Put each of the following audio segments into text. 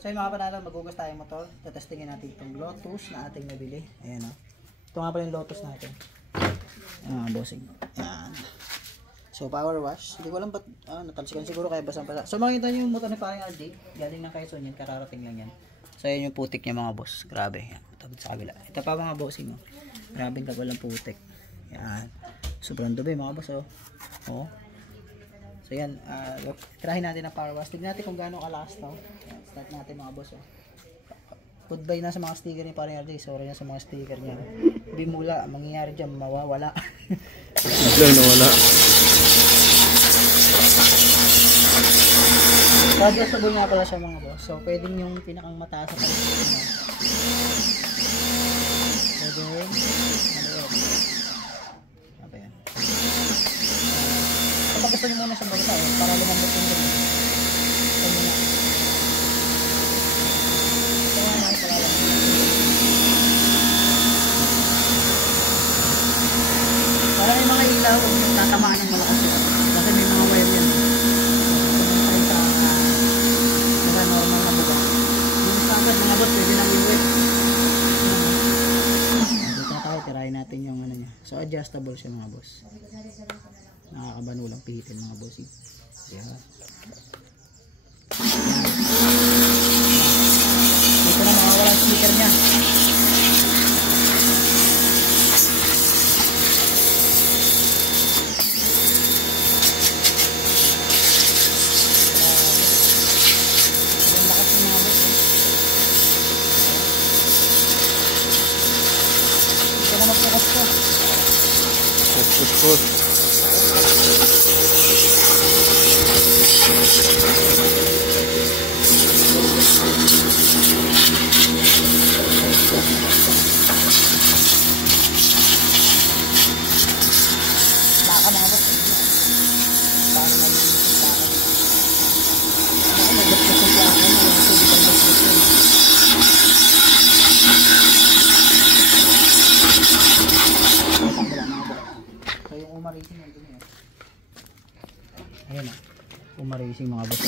So yung mga panalo, magugas tayong motor. Tatestingin natin itong Lotus na ating nabili. Ayan o. Ito nga pala yung Lotus natin. Ayan mga bossing. Ayan. So power wash. Hindi ko alam ba't natalsikan siguro kaya basang-basa. So makikita nyo yung motor ni parang RJ. Galing ng Quezon yan. Kararating lang yan. So ayan yung putik niya mga boss. Grabe. Ayan. Tapos sa kabila. Ito pa mga bossing. Oh. Grabe ka walang putik. Ayan. Sobrang dumi mga boss. Oh. So yan, tirahin natin ang power wash. Tignan natin kung gaano kalakas to. Start natin mga boss. Goodbye na sa mga sticker ni Paring RJ. Sorry na sa mga sticker niya. Bimula, mangyayari dyan, mawawala. Biglang nawala. Adjustable nga pala siya mga boss. So pwedeng yung pinakang mataas sa palitin niya. Pwedeng maliit. Apa yan? Gusto nyo muna sa bagay para lumambot yung ganyan. Ito muna. Ito nga naman para lang. Para may mga ilaw yung tatamaan ng malakas yun. Kasi may mga wire yan. Ito muna tayo sa normal na buga. Yung standard mga boss, pwede nang iwit. Dito na tayo, tirahin natin yung ano niya. So adjustable siya mga boss. Nakakabanulang pihitin mga bossing. Ayan. Dito na makawala ang speaker niya. Ayan, lakas ng mga bossing. Dito na magpukas ko. Push. Baka mga boss. Baka na yung baka. Baka mag-gupos yung plaka na yung tubig ang gupos yun. So yung umaracing yung dumi. Ayan o. Umaracing mga boss.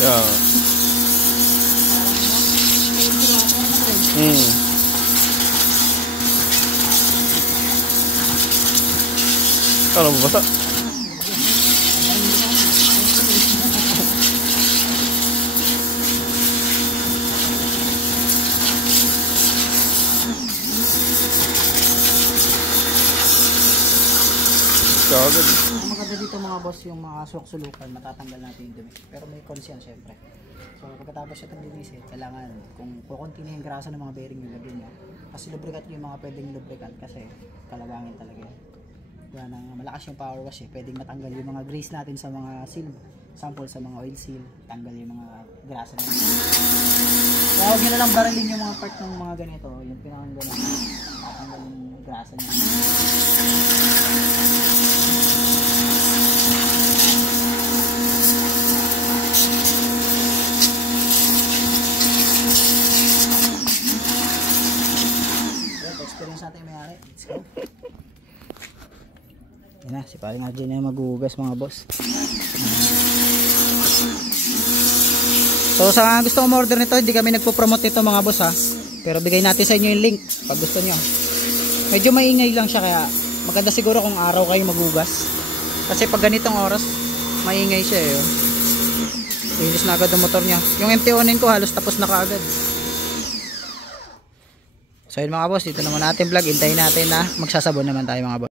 Yeah. Kalau basa. Kagad. Ang maganda dito mga boss, yung mga sulok-sulukan, matatanggal natin yung dumi. Pero may conscience syempre. So pagkatapos siya itong linisin, kailangan kung kukunti na yung grasa ng mga bearing yung lagyan niya. Kasi lubricant yung mga pwedeng lubricant kasi kalawangin talaga yan. Kaya nang malakas yung power wash pwedeng matanggal yung mga grease natin sa mga seal. Sample sa mga oil seal, tanggal yung mga grasa ng mga. Kaya huwag nyo na lang barilin yung mga part ng mga ganito, yung pinakang ganito. Tatanggal yung grasa niya. Experience natin may-ari. Let's go. Yan na, si paring RJ na yung maghuhugas mga boss. So sa gusto mong order nito, hindi kami nagpo-promote nito mga boss ha. Pero bigay natin sa inyo yung link pag gusto nyo. Medyo maingay lang siya kaya maganda siguro kung araw kayo magugas. Kasi pag ganitong oras, maingay siya eh. Inis na agad ang motor niya. Yung MT-1 ko halos tapos na kaagad. So yun mga boss, dito naman natin vlog. Hintayin natin na magsasabon naman tayo mga boss.